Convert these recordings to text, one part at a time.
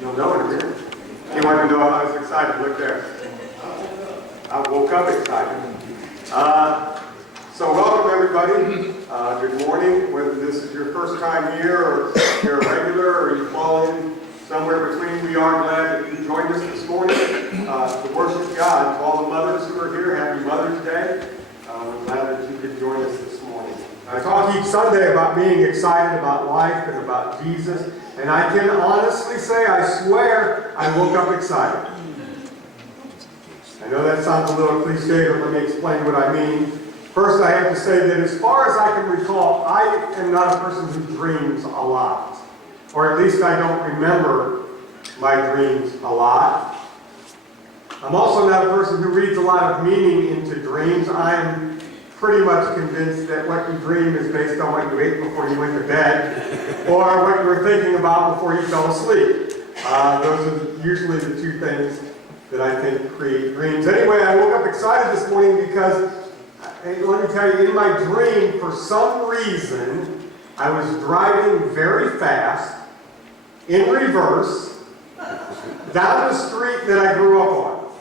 You'll know in a minute. You want to know if I was excited? Look there. I woke up excited. So welcome everybody. Good morning. Whether this is your first time here or you're a regular or you fall in somewhere between, we are glad that you joined us this morning to worship God. To all the mothers who are here, happy Mother's Day. We're glad that you could join us this morning. I talk each Sunday about being excited about life and about Jesus, and I can honestly say, I swear, I woke up excited. I know that sounds a little cliche, but let me explain what I mean. First, I have to say that as far as I can recall, I am not a person who dreams a lot. Or at least I don't remember my dreams a lot. I'm also not a person who reads a lot of meaning into dreams. I'm pretty much convinced that what you dream is based on what you ate before you went to bed, or what you were thinking about before you fell asleep. Those are usually the two things that I think create dreams. Anyway, I woke up excited this morning because, let me tell you, in my dream, for some reason, I was driving very fast, in reverse, down the street that I grew up on.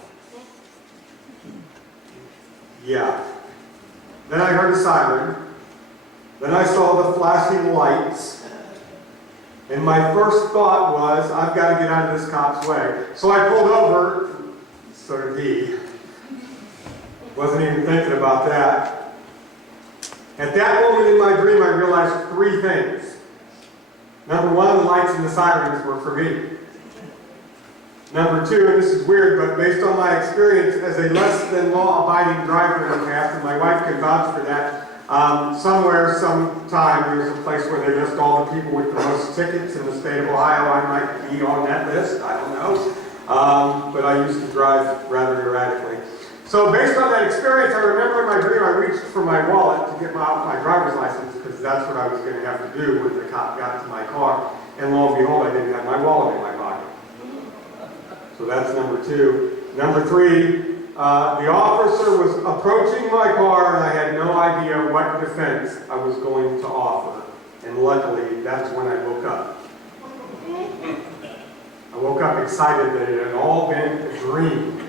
Yeah. Then I heard a siren. Then I saw the flashing lights. And my first thought was, I've got to get out of this cop's way. So I pulled over. So did he. Wasn't even thinking about that. At that moment in my dream, I realized three things. Number one, the lights and the sirens were for me. Number two, and this is weird, but based on my experience as a less than law-abiding driver in the past, and my wife can vouch for that, somewhere, sometime, there's a place where they list all the people with the most tickets in the state of Ohio. I might be on that list, I don't know. But I used to drive rather erratically. So based on that experience, I remember in my dream I reached for my wallet to get out my driver's license, because that's what I was going to have to do when the cop got to my car. And lo and behold, I didn't have my wallet in my pocket. So that's number two. Number three, the officer was approaching my car, and I had no idea what defense I was going to offer. And luckily, that's when I woke up. I woke up excited that it had all been a dream.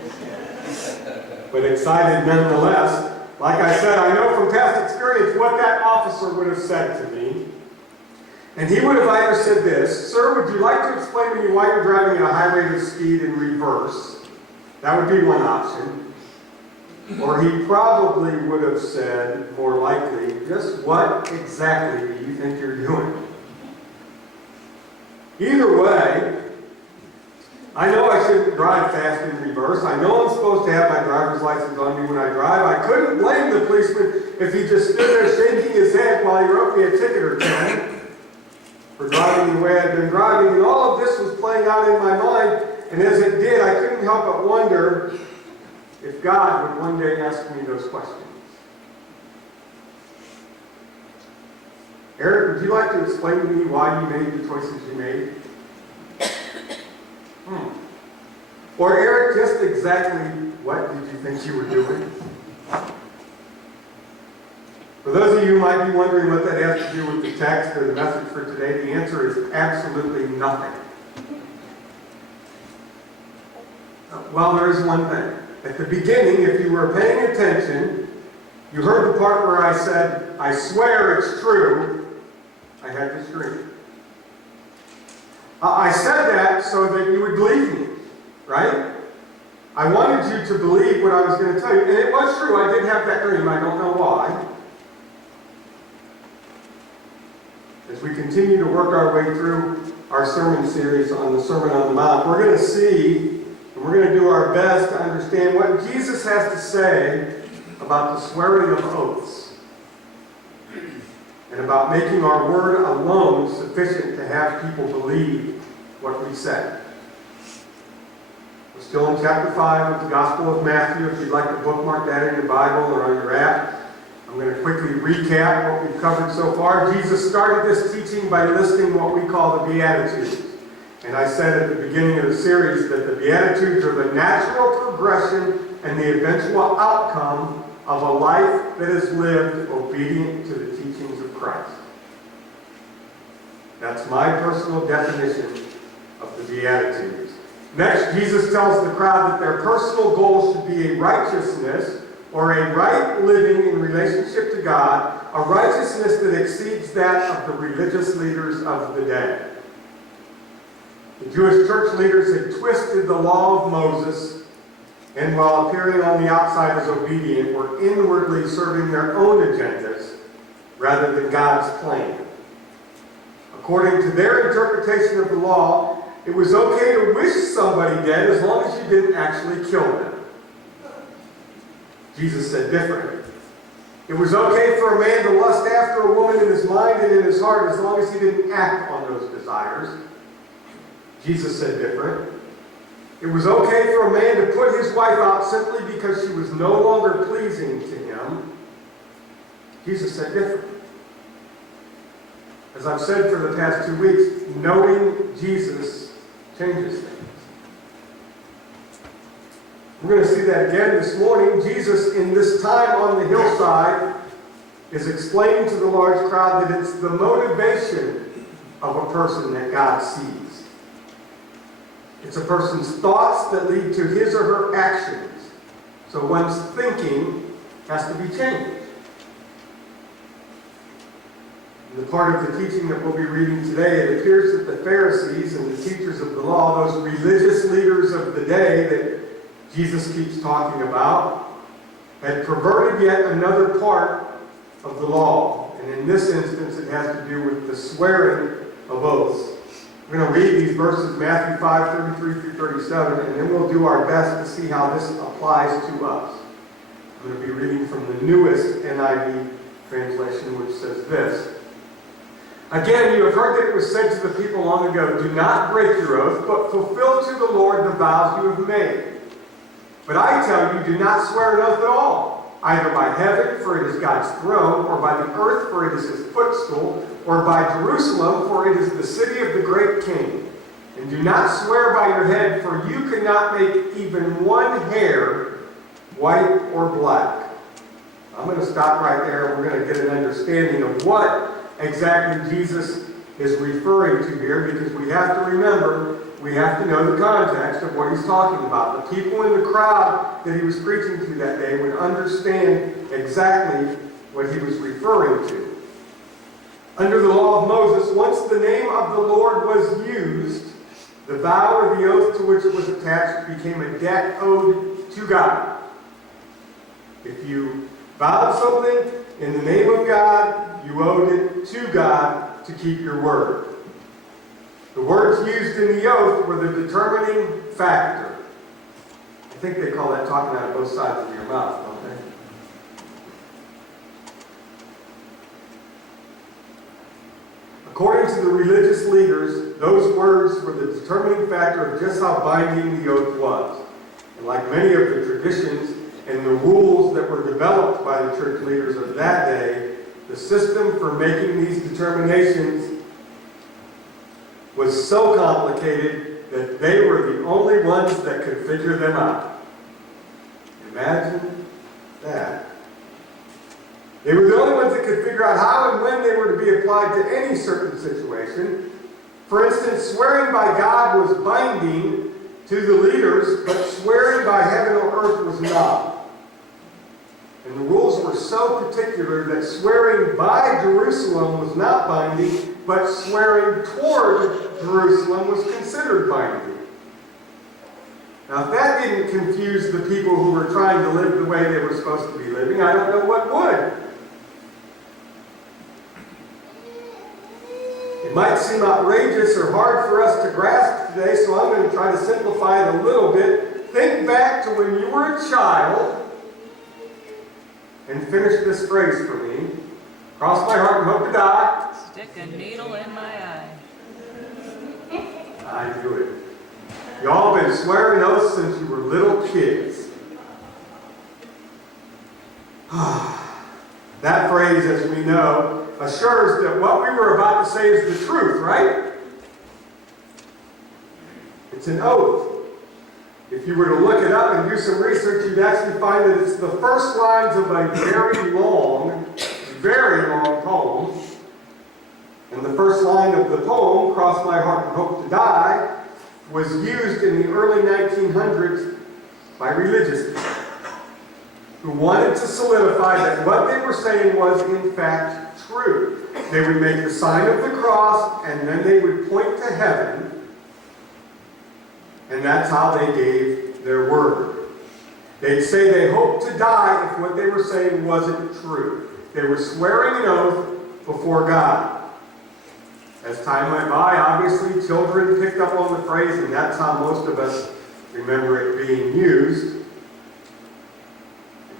But excited nonetheless. Like I said, I know from past experience what that officer would have said to me. And he would have either said this: "Sir, would you like to explain to me why you're driving at a high rate of speed in reverse?" That would be one option. Or he probably would have said, more likely, "Just what exactly do you think you're doing?" Either way, I know I shouldn't drive fast in reverse. I know I'm supposed to have my driver's license on me when I drive. I couldn't blame the policeman if he just stood there shaking his head while he wrote me a ticket or 10 for driving the way I'd been driving. And all of this was playing out in my mind. And as it did, I couldn't help but wonder if God would one day ask me those questions. Eric, would you like to explain to me why you made the choices you made? Or Eric, just exactly what did you think you were doing? For those of you who might be wondering what that has to do with the text or the message for today, the answer is absolutely nothing. Well, there is one thing. At the beginning, if you were paying attention, you heard the part where I said, "I swear it's true, I had this dream." I said that so that you would believe me, right? I wanted you to believe what I was going to tell you. And it was true, I did have that dream. I don't know why. As we continue to work our way through our sermon series on the Sermon on the Mount, we're going to see, and we're going to do our best to understand what Jesus has to say about the swearing of oaths, and about making our word alone sufficient to have people believe what we say. We're still in chapter 5 of the Gospel of Matthew. If you'd like to bookmark that in your Bible or on your app, I'm going to quickly recap what we've covered so far. Jesus started this teaching by listing what we call the Beatitudes. And I said at the beginning of the series that the Beatitudes are the natural progression and the eventual outcome of a life that is lived obedient to the teachings of Christ. That's my personal definition of the Beatitudes. Next, Jesus tells the crowd that their personal goal should be a righteousness or a right living in relationship to God, a righteousness that exceeds that of the religious leaders of the day. The Jewish church leaders had twisted the law of Moses, and while appearing on the outside as obedient, were inwardly serving their own agendas rather than God's plan. According to their interpretation of the law, it was okay to wish somebody dead as long as you didn't actually kill them. Jesus said differently. It was okay for a man to lust after a woman in his mind and in his heart as long as he didn't act on those desires. Jesus said different. It was okay for a man to put his wife out simply because she was no longer pleasing to him. Jesus said different. As I've said for the past 2 weeks, knowing Jesus changes things. We're going to see that again this morning. Jesus, in this time on the hillside, is explaining to the large crowd that it's the motivation of a person that God sees. It's a person's thoughts that lead to his or her actions. So one's thinking has to be changed. In the part of the teaching that we'll be reading today, it appears that the Pharisees and the teachers of the law, those religious leaders of the day that Jesus keeps talking about, had perverted yet another part of the law. And in this instance, it has to do with the swearing of oaths. We're going to read these verses, Matthew 5, 33 through 37, and then we'll do our best to see how this applies to us. I'm going to be reading from the newest NIV translation, which says this. Again, you have heard that it was said to the people long ago, do not break your oath, but fulfill to the Lord the vows you have made. But I tell you, do not swear an oath at all, either by heaven, for it is God's throne, or by the earth, for it is his footstool, or by Jerusalem, for it is the city of the great king. And do not swear by your head, for you cannot make even one hair white or black. I'm going to stop right there, and we're going to get an understanding of what exactly Jesus is referring to here, because we have to remember, we have to know the context of what he's talking about. The people in the crowd that he was preaching to that day would understand exactly what he was referring to. Under the law of Moses, once the name of the Lord was used, the vow or the oath to which it was attached became a debt owed to God. If you vowed something in the name of God, you owed it to God to keep your word. The words used in the oath were the determining factor. I think they call that talking out of both sides of your mouth, don't they? According to the religious leaders, those words were the determining factor of just how binding the oath was. And like many of the traditions and the rules that were developed by the church leaders of that day, the system for making these determinations was so complicated that they were the only ones that could figure them out. Imagine that. They were the only ones that could figure out how and when they were to be applied to any certain situation. For instance, swearing by God was binding to the leaders, but swearing by heaven or earth was not. And the rules were so particular that swearing by Jerusalem was not binding, but swearing toward Jerusalem was considered binding. Now, if that didn't confuse the people who were trying to live the way they were supposed to be living, I don't know what would. It might seem outrageous or hard for us to grasp today, so I'm going to try to simplify it a little bit. Think back to when you were a child and finish this phrase for me. Cross my heart and hope to die. Stick a needle in my eye. I do it. Y'all been swearing oaths since you were little kids. That phrase, as we know, assures that what we were about to say is the truth, right? It's an oath. If you were to look it up and do some research, you'd actually find that it's the first lines of a very long poem. And the first line of the poem, Cross My Heart and Hope to Die, was used in the early 1900s by religious people who wanted to solidify that what they were saying was in fact true. They would make the sign of the cross, and then they would point to heaven, and that's how they gave their word. They'd say they hoped to die if what they were saying wasn't true. They were swearing an oath before God. As time went by, obviously, children picked up on the phrase, and that's how most of us remember it being used.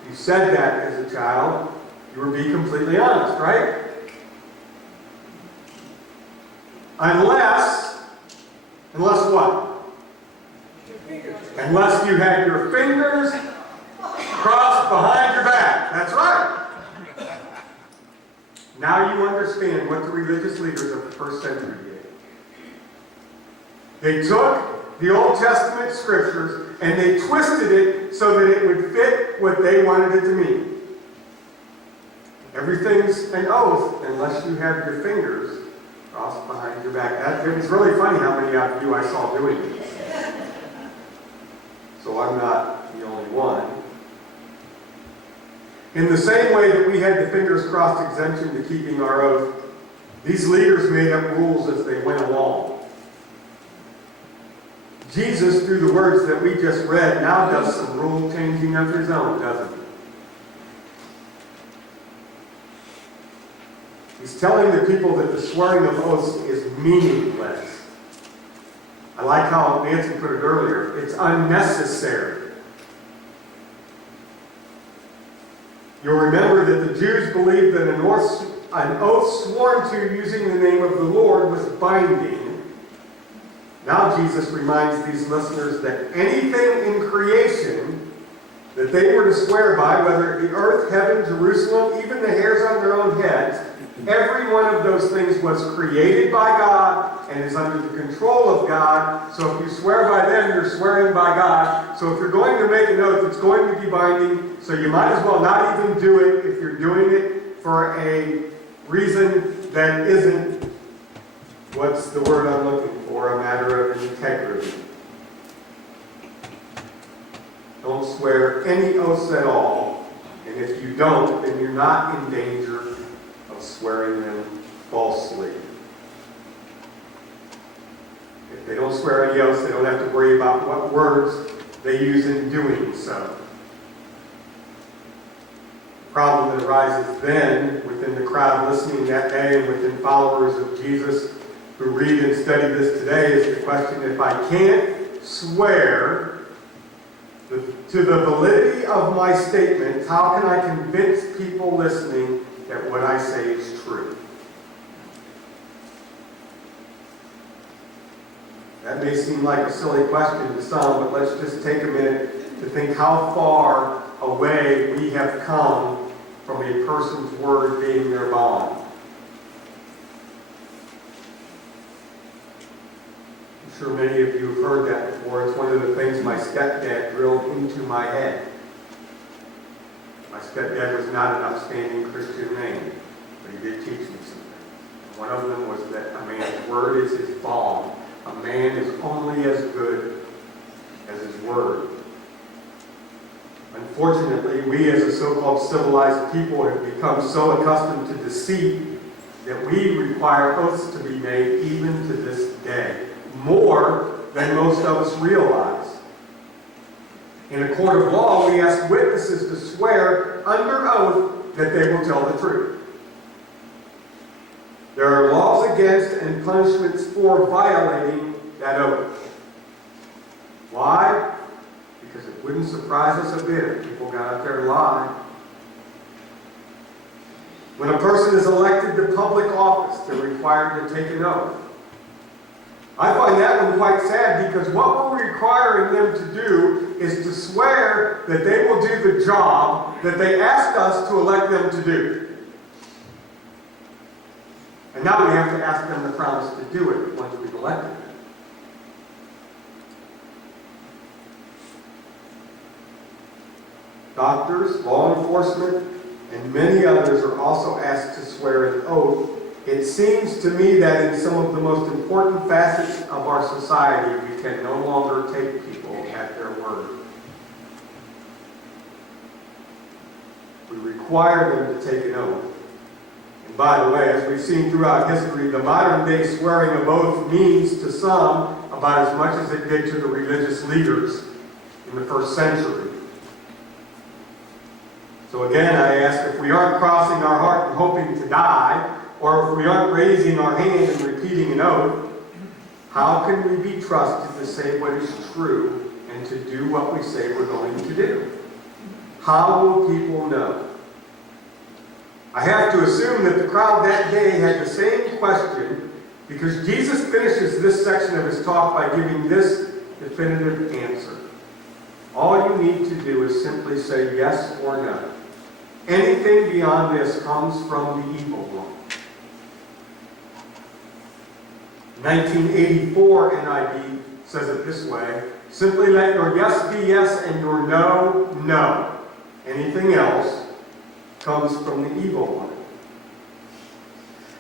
If you said that as a child, you were being completely honest, right? Unless what? Unless you had your fingers crossed behind your back. That's right. Now you understand what the religious leaders of the first century did. They took the Old Testament scriptures and they twisted it so that it would fit what they wanted it to mean. Everything's an oath unless you have your fingers crossed behind your back. It's really funny how many of you I saw doing this. So I'm not the only one. In the same way that we had the fingers crossed exemption to keeping our oath, these leaders made up rules as they went along. Jesus, through the words that we just read, now does some rule changing of his own, doesn't he? He's telling the people that the swearing of oaths is meaningless. I like how Nancy put it earlier. It's unnecessary. You'll remember that the Jews believed that an oath sworn to using the name of the Lord was binding. Now Jesus reminds these listeners that anything in creation that they were to swear by, whether the earth, heaven, Jerusalem, even the hairs on their own heads, every one of those things was created by God and is under the control of God. So if you swear by them, you're swearing by God. So if you're going to make an oath, it's going to be binding. So you might as well not even do it if you're doing it for a reason that isn't, what's the word I'm looking for, a matter of integrity. Don't swear any oaths at all. And if you don't, then you're not in danger of swearing them falsely. If they don't swear any oaths, they don't have to worry about what words they use in doing so. The problem that arises then within the crowd listening that day and within followers of Jesus who read and study this today is the question, if I can't swear to the validity of my statements, how can I convince people listening that what I say is true? That may seem like a silly question to some, but let's just take a minute to think how far away we have come from a person's word being their bond. I'm sure many of you have heard that before. It's one of the things my stepdad drilled into my head. My stepdad was not an upstanding Christian man, but he did teach me something. One of them was that a man's word is his bond. A man is only as good as his word. Unfortunately, we as a so-called civilized people have become so accustomed to deceit that we require oaths to be made even to this day, more than most of us realize. In a court of law, we ask witnesses to swear under oath that they will tell the truth. There are laws against and punishments for violating that oath. Why? Because it wouldn't surprise us a bit if people got up there and lied. When a person is elected to public office, they're required to take an oath. I find that one quite sad because what we're requiring them to do is to swear that they will do the job that they asked us to elect them to do. And now we have to ask them to promise to do it once we've elected them. Doctors, law enforcement, and many others are also asked to swear an oath it seems to me that in some of the most important facets of our society, we can no longer take people at their word. We require them to take an oath. And by the way, as we've seen throughout history, the modern day swearing of oath means to some about as much as it did to the religious leaders in the first century. So again, I ask, if we aren't crossing our heart and hoping to die, or if we aren't raising our hand and repeating an oath, how can we be trusted to say what is true and to do what we say we're going to do? How will people know? I have to assume that the crowd that day had the same question, because Jesus finishes this section of his talk by giving this definitive answer. All you need to do is simply say yes or no. Anything beyond this comes from the evil one. 1984 NIV says it this way: simply let your yes be yes and your no, no. Anything else comes from the evil one.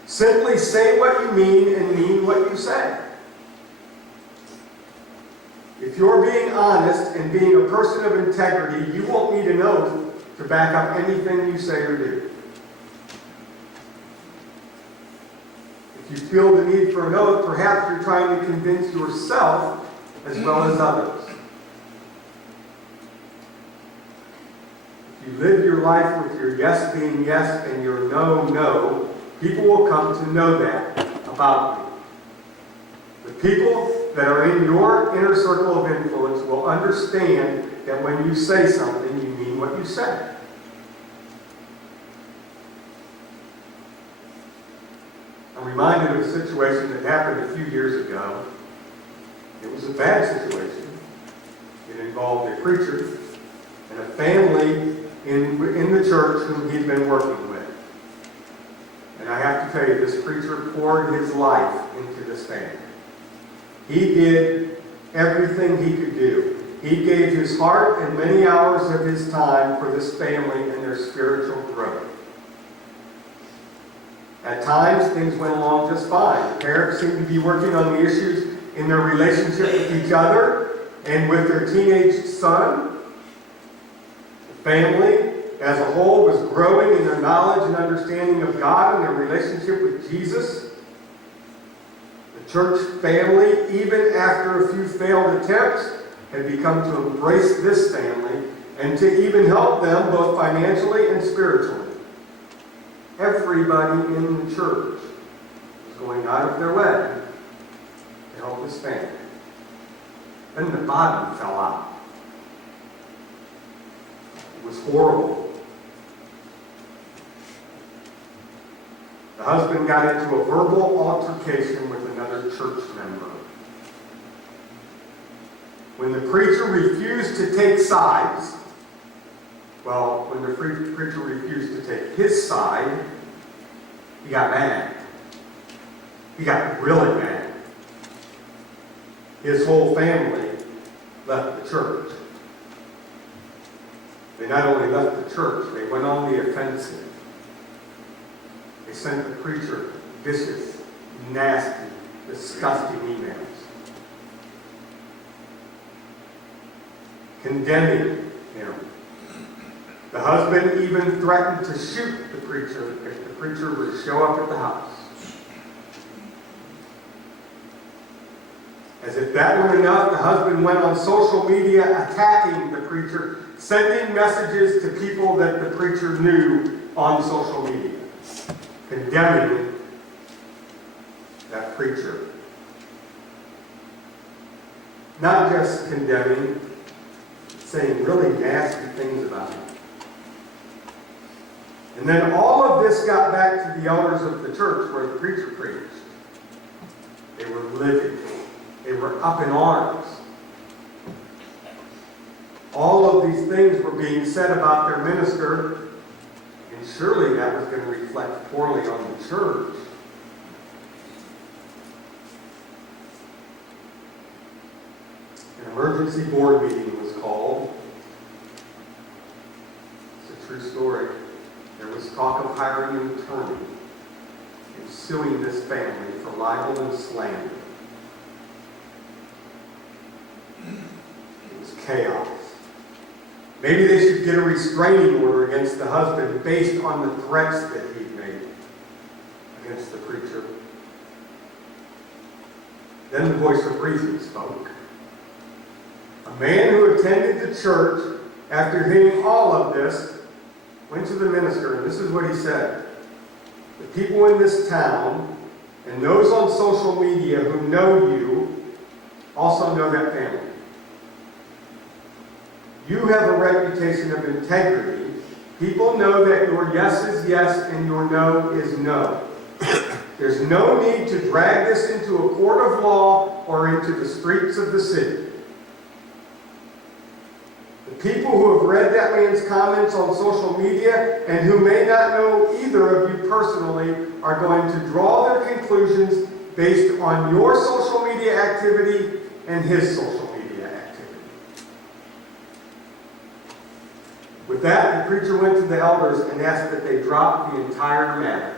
Simply say what you mean and mean what you say. If you're being honest and being a person of integrity, you won't need an oath to back up anything you say or do. If you feel the need for an oath, perhaps you're trying to convince yourself as well as others. If you live your life with your yes being yes and your no, no, people will come to know that about you. The people that are in your inner circle of influence will understand that when you say something, you mean what you say. I'm reminded of a situation that happened a few years ago. It was a bad situation. It involved a preacher and a family in the church whom he'd been working with. And I have to tell you, this preacher poured his life into this family. He did everything he could do. He gave his heart and many hours of his time for this family and their spiritual growth. At times, things went along just fine. The parents seemed to be working on the issues in their relationship with each other and with their teenage son. The family as a whole was growing in their knowledge and understanding of God and their relationship with Jesus. The church family, even after a few failed attempts, had become to embrace this family and to even help them both financially and spiritually. Everybody in the church was going out of their way to help this family. Then the bottom fell out. It was horrible. The husband got into a verbal altercation with another church member. When the preacher refused to take sides, when the preacher refused to take his side, he got mad. He got really mad. His whole family left the church. They not only left the church, they went on the offensive. They sent the preacher vicious, nasty, disgusting emails, condemning him. The husband even threatened to shoot the preacher if the preacher would show up at the house. As if that weren't enough, the husband went on social media attacking the preacher, sending messages to people that the preacher knew on social media, condemning that preacher. Not just condemning, saying really nasty things about him. And then all of this got back to the elders of the church where the preacher preached. They were livid. They were up in arms. All of these things were being said about their minister, and surely that was going to reflect poorly on the church. An emergency board meeting was called. It's a true story. There was talk of hiring an attorney. And suing this family for libel and slander. It was chaos. Maybe they should get a restraining order against the husband based on the threats that he'd made against the preacher. Then the voice of reason spoke. A man who attended the church, after hearing all of this, went to the minister, and this is what he said. The people in this town and those on social media who know you also know that family. You have a reputation of integrity. People know that your yes is yes and your no is no. There's no need to drag this into a court of law or into the streets of the city. The people who have read that man's comments on social media and who may not know either of you personally are going to draw their conclusions based on your social media activity and his social media activity. With that, the preacher went to the elders and asked that they drop the entire matter.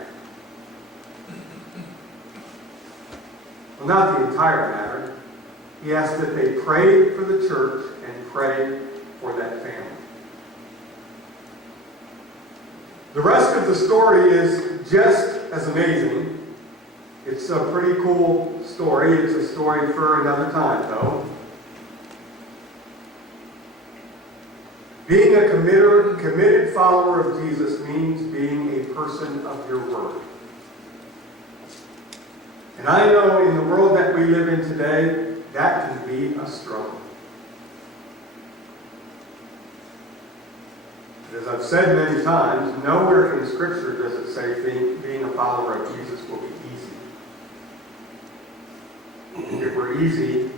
Well, not the entire matter. He asked that they pray for the church and pray for that family. The rest of the story is just as amazing. It's a pretty cool story. It's a story for another time, though. Being a committed follower of Jesus means being a person of your word. And I know in the world that we live in today, that can be a struggle. But as I've said many times, nowhere in Scripture does it say being a follower of Jesus will be easy. If it were easy,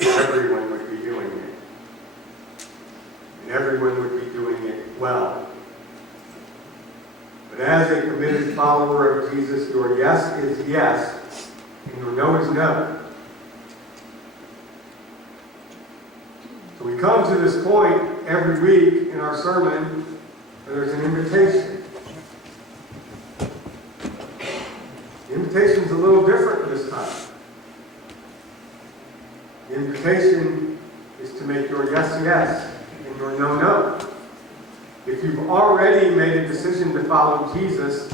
everyone would be doing it. And everyone would be doing it well. But as a committed follower of Jesus, your yes is yes, and your no is no. So we come to this point every week in our sermon where there's an invitation. The invitation's a little different this time. The invitation is to make your yes, yes, and your no, no. If you've already made a decision to follow Jesus,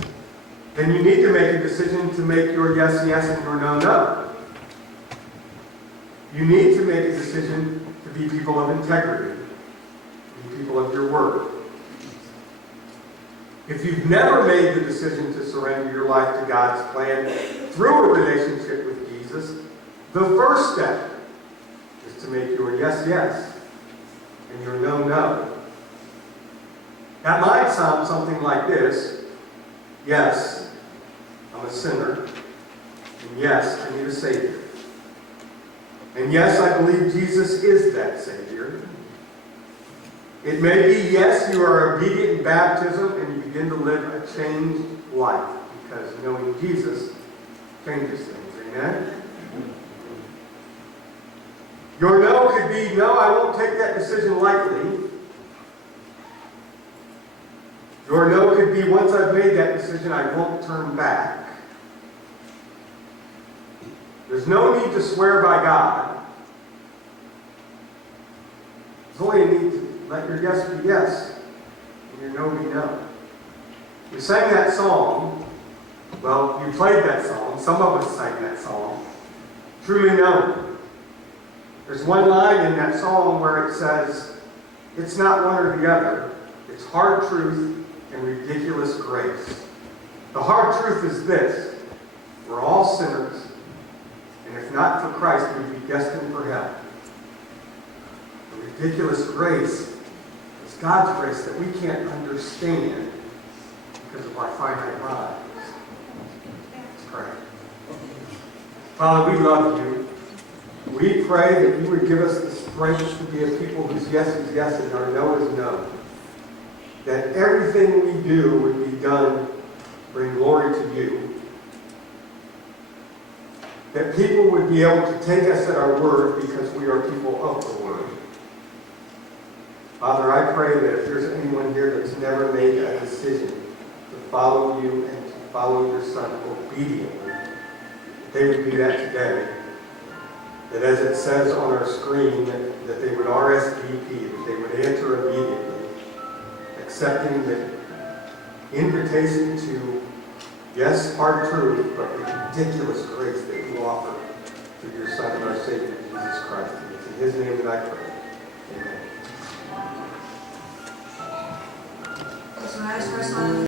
then you need to make a decision to make your yes, yes, and your no, no. You need to make a decision to be people of integrity, be people of your word. If you've never made the decision to surrender your life to God's plan through a relationship with Jesus, the first step is to make your yes, yes, and your no, no. That might sound something like this. Yes, I'm a sinner. And yes, I need a Savior. And yes, I believe Jesus is that Savior. It may be, yes, you are obedient in baptism and you begin to live a changed life because knowing Jesus changes things. Amen? Your no could be, no, I won't take that decision lightly. Your no could be, once I've made that decision, I won't turn back. There's no need to swear by God. There's only a need to let your yes be yes and your no be no. You sang that song. Well, you played that song. Some of us sang that song. Truly no. There's one line in that song where it says, it's not one or the other. It's hard truth and ridiculous grace. The hard truth is this: we're all sinners, and if not for Christ, we'd be destined for hell. The ridiculous grace is God's grace that we can't understand because of our finite lives. Let's pray. Father, we love you. We pray that you would give us the strength to be a people whose yes is yes and our no is no. That everything we do would be done to bring glory to you. That people would be able to take us at our word because we are people of the word. Father, I pray that if there's anyone here that's never made a decision to follow you and to follow your Son obediently, they would do that today. That as it says on our screen, that they would RSVP, that they would answer immediately, accepting the invitation to, yes, hard truth, but the ridiculous grace that you offer through your Son and our Savior, Jesus Christ. And it's in His name that I pray. Amen. Let's rise for our Son.